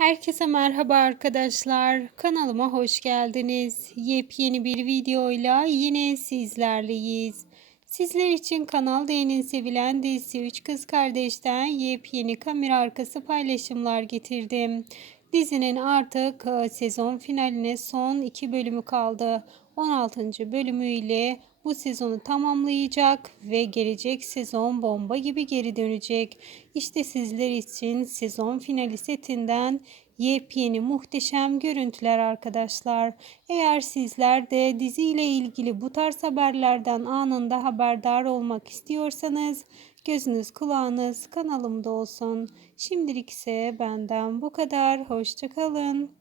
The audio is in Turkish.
Herkese merhaba arkadaşlar. Kanalıma hoş geldiniz. Yepyeni bir videoyla yine sizlerleyiz. Sizler için Kanal D'nin sevilen dizisi Üç Kız Kardeş'ten yepyeni kamera arkası paylaşımlar getirdim. Dizinin artık e, sezon finaline son iki bölümü kaldı. 16. bölümüyle bu sezonu tamamlayacak ve gelecek sezon bomba gibi geri dönecek. İşte sizler için sezon finali setinden yepyeni muhteşem görüntüler arkadaşlar. Eğer sizler de diziyle ilgili bu tarz haberlerden anında haberdar olmak istiyorsanız gözünüz kulağınız kanalımda olsun. Şimdilik ise benden bu kadar. Hoşçakalın.